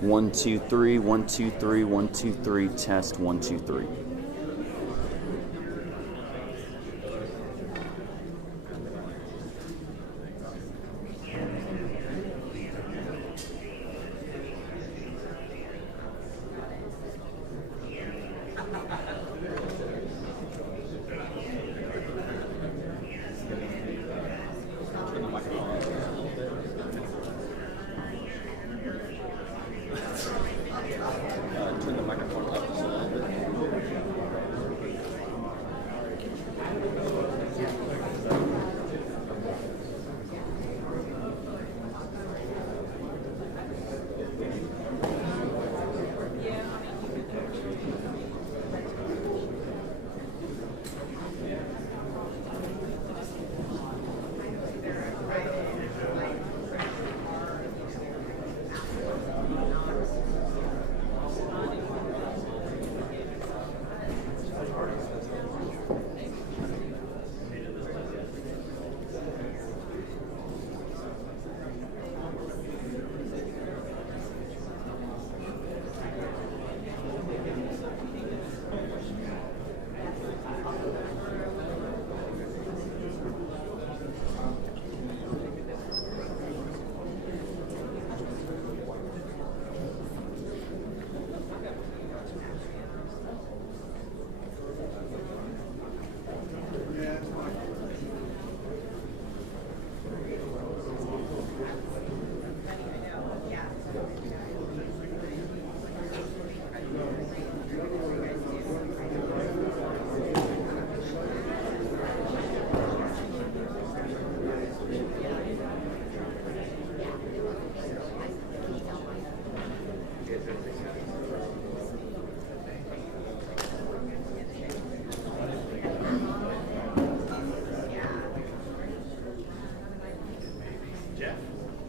One, two, three, 1, 2, 3, 1, 2, 3, test 1, 2, 3. Turn the microphone up just a little bit.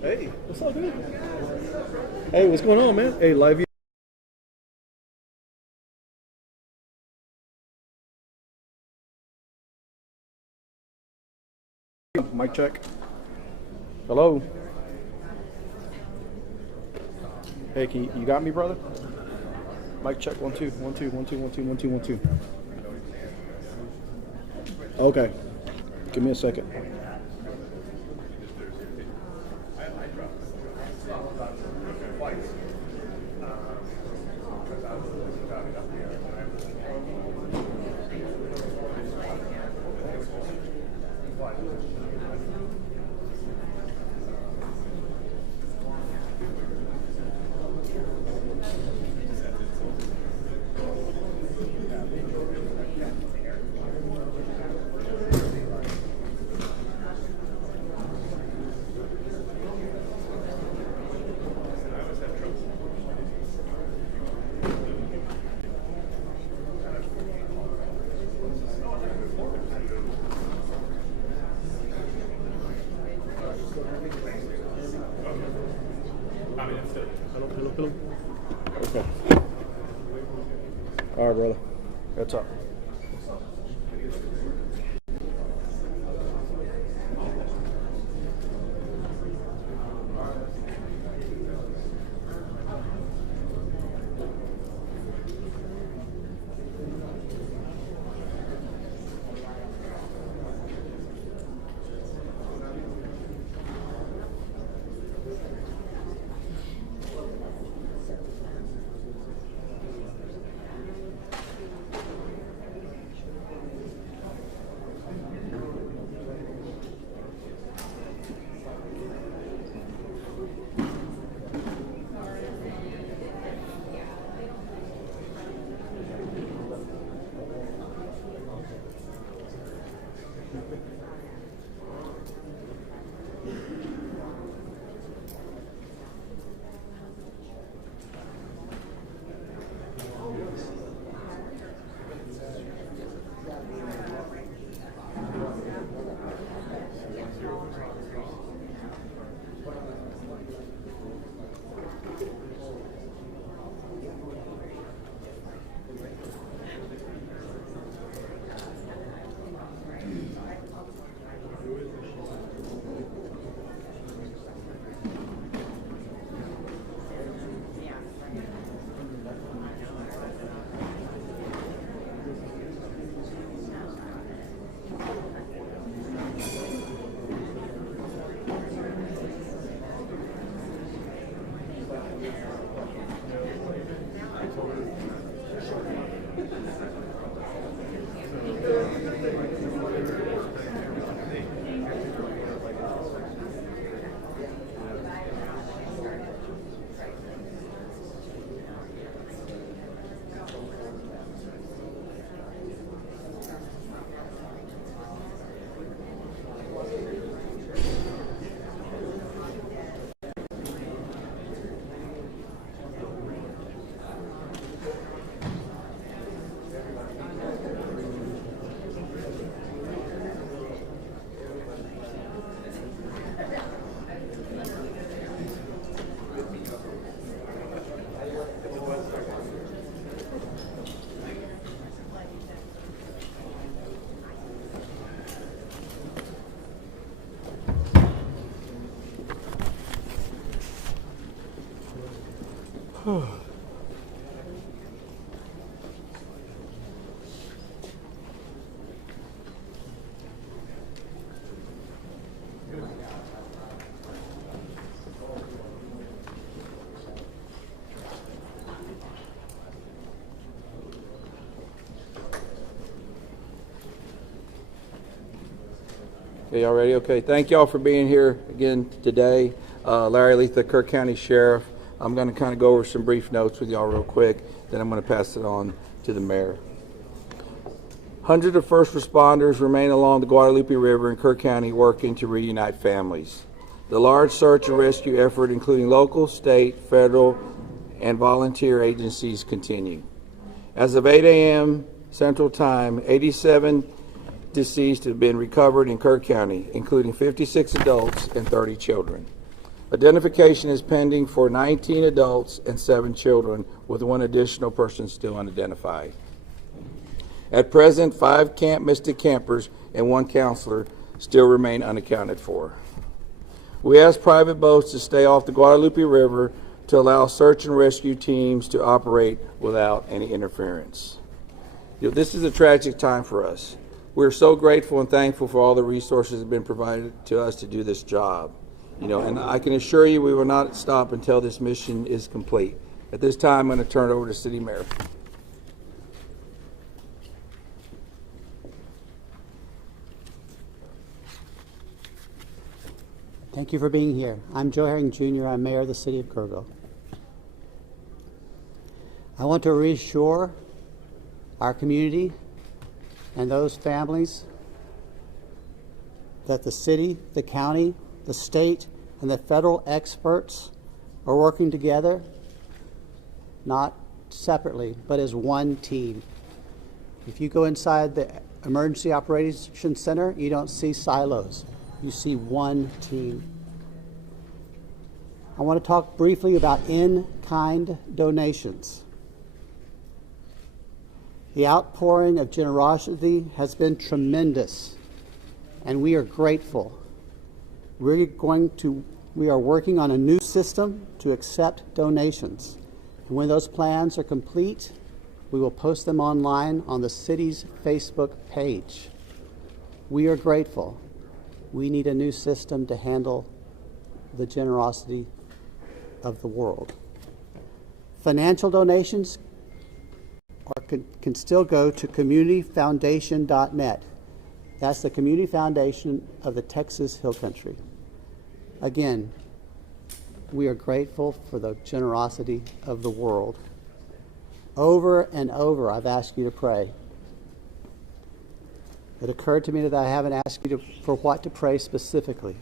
Hey, what's up, dude? Hey, what's going on, man? Hey, live. Mic check. Hello. Hey, you got me, brother? Mic check. 1 2 1 2 1 2 1 2 1 2 1 2. Okay. Give me a second. Hello. Okay. All right, brother. That's up. Okay, y'all ready? Okay, thank y'all for being here again today. Larry Letha, Kerr County Sheriff. I'm going to kind of go over some brief notes with y'all real quick, then I'm going to pass it on to the mayor. Hundreds of first responders remain along the Guadalupe River in Kerr County working to reunite families. The large search and rescue effort, including local, state, federal, and volunteer agencies, continue. As of 8 a.m. Central Time, 87 deceased have been recovered in Kerr County, including 56 adults and 30 children. Identification is pending for 19 adults and 7 children, with 1 additional person still unidentified. At present, 5 Camp Mystic campers and 1 counselor still remain unaccounted for. We ask private boats to stay off the Guadalupe River to allow search and rescue teams to operate without any interference. This is a tragic time for us. We're so grateful and thankful for all the resources that have been provided to us to do this job. And I can assure you we will not stop until this mission is complete. At this time, I'm going to turn it over to City Mayor. Thank you for being here. I'm Joe Herring Jr. I'm Mayor of the City of Kirville. I want to reassure our community and those families that the city, the county, the state, and the federal experts are working together, not separately, but as one team. If you go inside the Emergency Operations Center, you don't see silos. You see one team. I want to talk briefly about in-kind donations. The outpouring of generosity has been tremendous, and we are grateful. We are working on a new system to accept donations. And when those plans are complete, we will post them online on the city's Facebook page. We are grateful. We need a new system to handle the generosity of the world. Financial donations can still go to communityfoundation.net. That's the community foundation of the Texas Hill Country. Again, we are grateful for the generosity of the world. Over and over, I've asked you to pray. It occurred to me that I haven't asked you for what to pray specifically.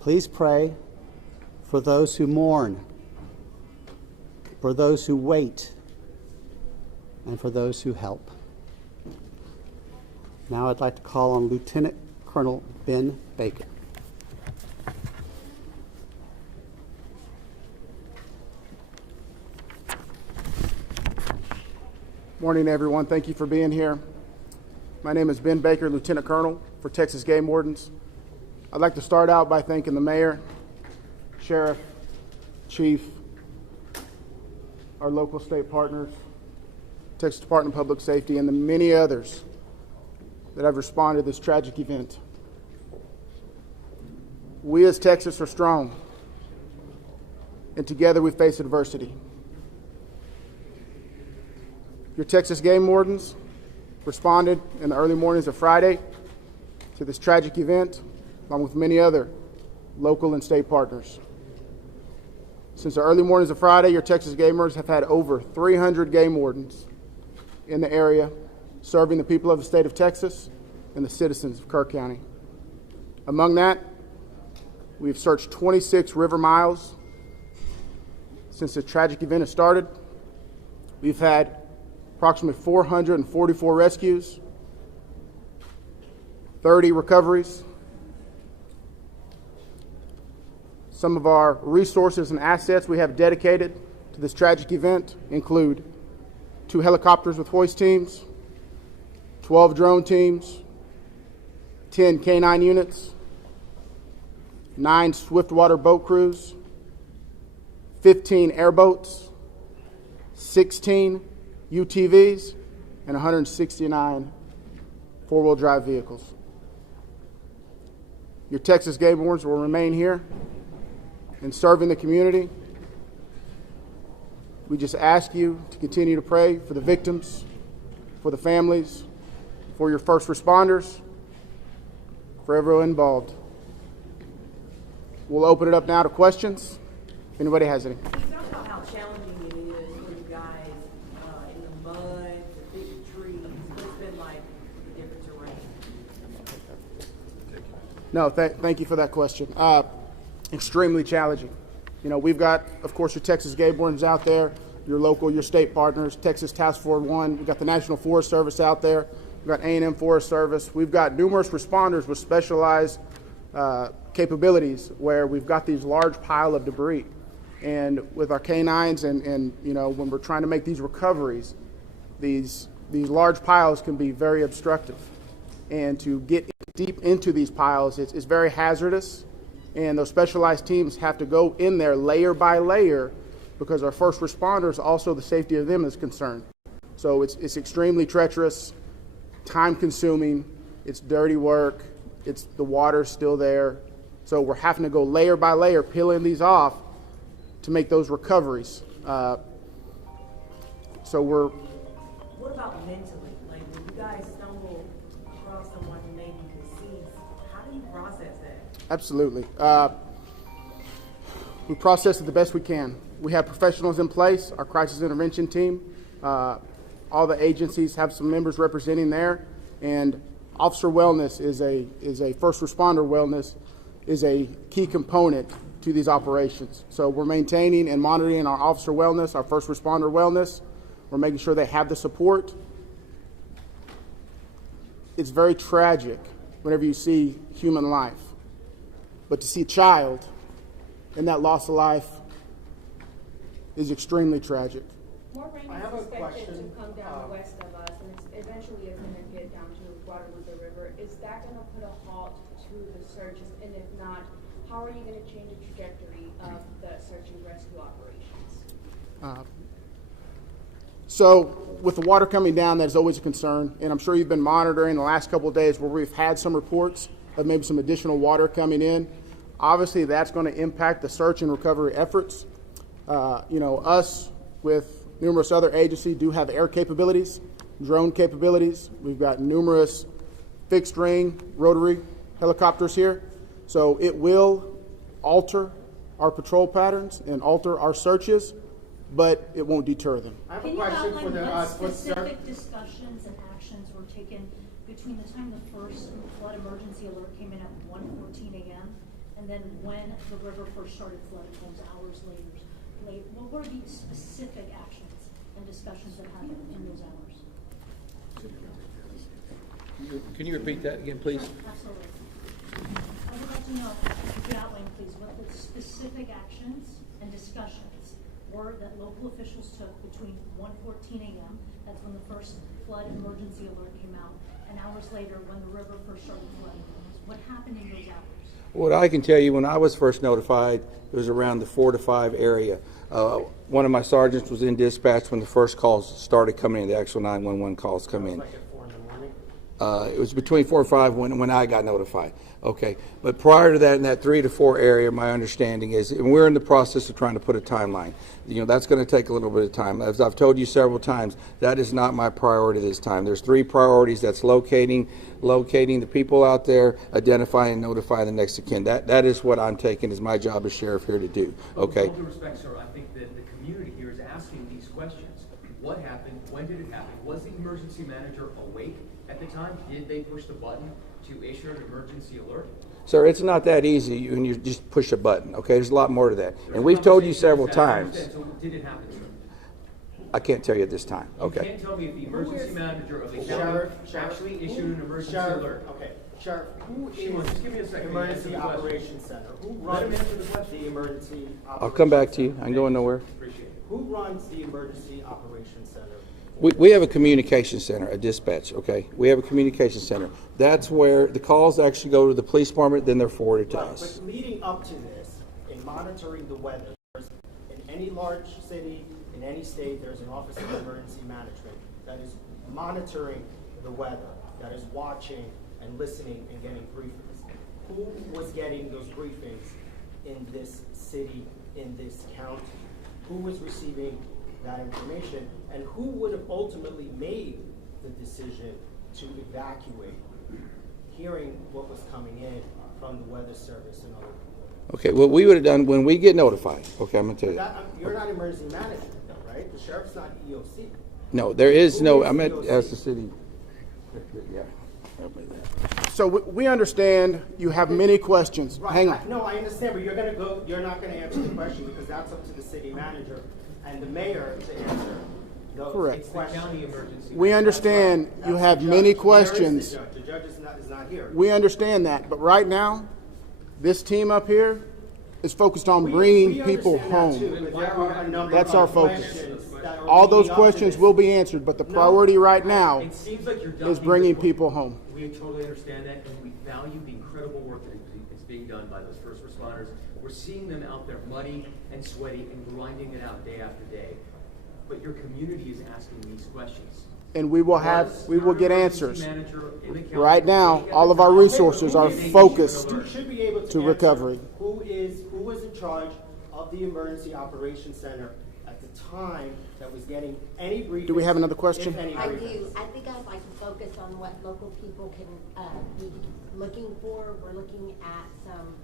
Please pray for those who mourn, for those who wait, and for those who help. Now I'd like to call on Lieutenant Colonel Ben Baker. Morning, everyone. Thank you for being here. My name is Ben Baker, Lieutenant Colonel for Texas Game Wardens. I'd like to start out by thanking the Mayor, Sheriff, Chief, our local state partners, Texas Department of Public Safety, and the many others that have responded to this tragic event. We as Texas are strong, and together we face adversity. Your Texas Game Wardens responded in the early mornings of Friday to this tragic event, along with many other local and state partners. Since the early mornings of Friday, your Texas Gamers have had over 300 game wardens in the area, serving the people of the state of Texas and the citizens of Kerr County. Among that, we've searched 26 river miles since the tragic event has started. We've had approximately 444 rescues, 30 recoveries. Some of our resources and assets we have dedicated to this tragic event include 2 helicopters with hoist teams, 12 drone teams, 10 K9 units, 9 swiftwater boat crews, 15 airboats, 16 UTVs, and 169 four-wheel drive vehicles. Your Texas Game Wardens will remain here and serving the community. We just ask you to continue to pray for the victims, for the families, for your first responders, for everyone involved. We'll open it up now to questions. If anybody has any. Can you talk about how challenging it is for you guys in the mud, the big trees? What's been like the different terrain? No, thank you for that question. Extremely challenging. You know, we've got, of course, your Texas game wardens out there, your local, your state partners, Texas Task Force 1. We've got the National Forest Service out there. We've got A&M Forest Service. We've got numerous responders with specialized capabilities where we've got these large pile of debris. And with our canines and you know, when we're trying to make these recoveries, these large piles can be very obstructive. And to get deep into these piles, it's very hazardous. And those specialized teams have to go in there layer by layer because our first responders, also the safety of them is concerned. So it's extremely treacherous, time-consuming, it's dirty work, the water's still there. So we're having to go layer by layer, peeling these off to make those recoveries. What about mentally? Like when you guys stumble across someone who may be deceased, how do you process that? Absolutely. We process it the best we can. We have professionals in place, our crisis intervention team. All the agencies have some members representing there, and officer wellness is a first responder wellness is a key component to these operations. So we're maintaining and monitoring our officer wellness, our first responder wellness. We're making sure they have the support. It's very tragic whenever you see human life, but to see a child and that loss of life is extremely tragic. More rain is expected to come down west of us, and eventually it's going to get down to Guadalupe River. Is that going to put a halt to the searches? And if not, how are you going to change the trajectory of the search and rescue operations? So with the water coming down, that's always a concern, and I'm sure you've been monitoring the last couple of days where we've had some reports of maybe some additional water coming in. Obviously, that's going to impact the search and recovery efforts. You know, us with numerous other agencies do have air capabilities, drone capabilities. We've got numerous fixed wing rotary helicopters here. So it will alter our patrol patterns and alter our searches, but it won't deter them. I have a question for the what specific discussions and actions were taken between the time the first flood emergency alert came in at 1:14 a.m. and then when the river first started flooding, those hours later? What were the specific actions and discussions that happened in those hours? Can you repeat that again, please? Absolutely. I would like to know, if you outline, please, what the specific actions and discussions were that local officials took between 1:14 a.m., that's when the first flood emergency alert came out, and hours later when the river first started flooding. What happened in those hours? What I can tell you, when I was first notified, it was around the 4 to 5 area. One of my sergeants was in dispatch when the first calls started coming in, the actual 911 calls come in. like at 4 in the morning? It was between 4 and 5 when I got notified. Okay, but prior to that, in that 3 to 4 area, my understanding is, and we're in the process of trying to put a timeline. You know, that's going to take a little bit of time. As I've told you several times, that is not my priority this time. There's 3 priorities. That's locating the people out there, identifying and notifying the next of kin. That is what I'm taking as my job as sheriff here to do. Okay. With all due respect, sir, I think that the community here is asking these questions. What happened? When did it happen? Was the emergency manager awake at the time? Did they push the button to issue an emergency alert? Sir, it's not that easy when you just push a button, okay? There's a lot more to that. And we've told you several times. So did it happen, sir? I can't tell you at this time, You okay? can't tell me if the emergency manager of the county actually issued an emergency alert. Okay, Sheriff, who Shimon, is just give me a second. Emergency Answer the question. Operations Center? Who Let him runs answer the question. the Emergency I'll come back to you. I ain't going nowhere. Appreciate it. Who runs the Emergency Operations Center? We have a communication center, a dispatch, okay? We have a communication center. That's where the calls actually go to the police department, then they're forwarded to us. But leading up to this, in monitoring the weather, in any large city, in any state, there's an Office of Emergency Management that is monitoring the weather, that is watching and listening and getting briefings. Who was getting those briefings in this city, in this county? Who was receiving that information, and who would have ultimately made the decision to evacuate hearing what was coming in from the weather service and other people. Okay, what we would have done when we get notified, okay, I'm gonna tell you. You're not emergency management though, right? The sheriff's not EOC. No, there is no, Who is I meant EOC? as the city, yeah. help me there. So we understand you have many questions. Right. Hang on. No, I understand, but you're not gonna answer the question because that's up to the city manager and the mayor to answer those Correct. questions. County emergency. We understand That's you the have judge. many Mayor is the questions. judge. The judge is not here. We understand that. But right now, this team up here is focused on bringing people understand that too, home. but there are a number That's of our focus. questions that are All those leading up to questions this. will be answered, but the priority right now It seems like you're is ducking bringing the- people home. We totally understand that, and we value the incredible work that is being done by those first responders. We're seeing them out there muddy and sweaty and grinding it out day after day. But your community is asking these questions. And we will get answers. Right now, Right all of our resources are focused You should be able to to answer recovery. Who was in charge of the emergency operations center at the time that was getting any briefings? Do we have another question? If any I briefings? do. I think I'd like to focus on what local people can be looking for. We're looking at some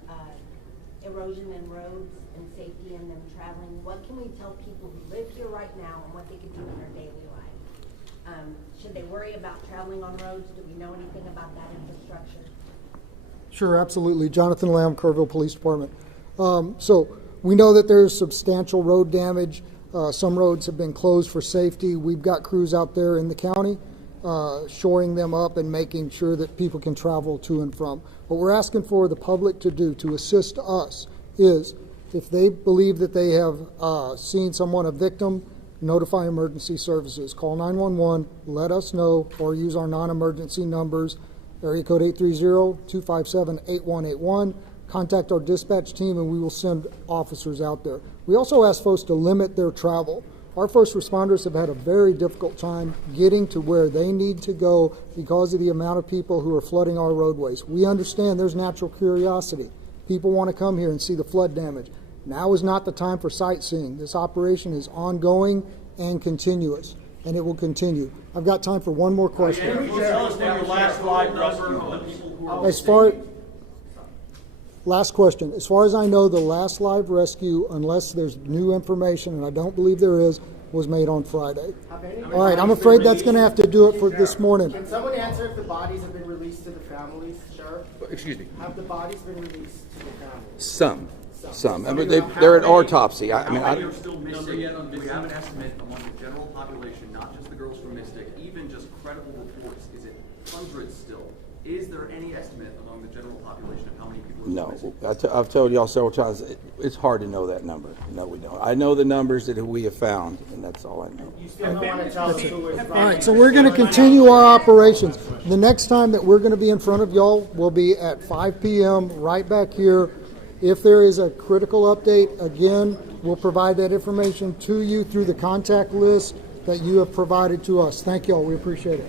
erosion in roads and safety in them traveling. What can we tell people who live here right now and what they can do in their daily life? Should they worry about traveling on roads? Do we know anything about that infrastructure? Sure, absolutely. Jonathan Lamb, Kirville Police Department. So we know that there's substantial road damage. Some roads have been closed for safety. We've got crews out there in the county shoring them up and making sure that people can travel to and from. What we're asking for the public to do to assist us is if they believe that they have seen someone, a victim, notify emergency services. Call 911, let us know, or use our non-emergency numbers, area code 830-257-8181. Contact our dispatch team and we will send officers out there. We also ask folks to limit their travel. Our first responders have had a very difficult time getting to where they need to go because of the amount of people who are flooding our roadways. We understand there's natural curiosity. People want to come here and see the flood damage. Now is not the time for sightseeing. This operation is ongoing and continuous, and it will continue. I've got time for one more question. Last question. As far as I know, the last live rescue, unless there's new information, and I don't believe there is, was made on Friday. All right, I'm afraid that's going to have to do it for this morning. Can someone answer if the bodies have been released to the families, Sheriff? Excuse me. Have the bodies been released to the families? Some. I mean, they're at autopsy. I mean, How many are still missing? Do we have an estimate among the general population, not just the girls from Mystic, even just credible reports? Is it hundreds still? Is there any estimate among the general population of how many people are still missing? I've told y'all several times, it's hard to know that number. No, we don't. I know the numbers that we have found, and that's all I know. You still don't want to tell us who is All right, so we're going to continue our operations. The next time that we're going to be in front of y'all will be at 5 p.m. right back here. If there is a critical update, again, we'll provide that information to you through the contact list that you have provided to us. Thank y'all. We appreciate it.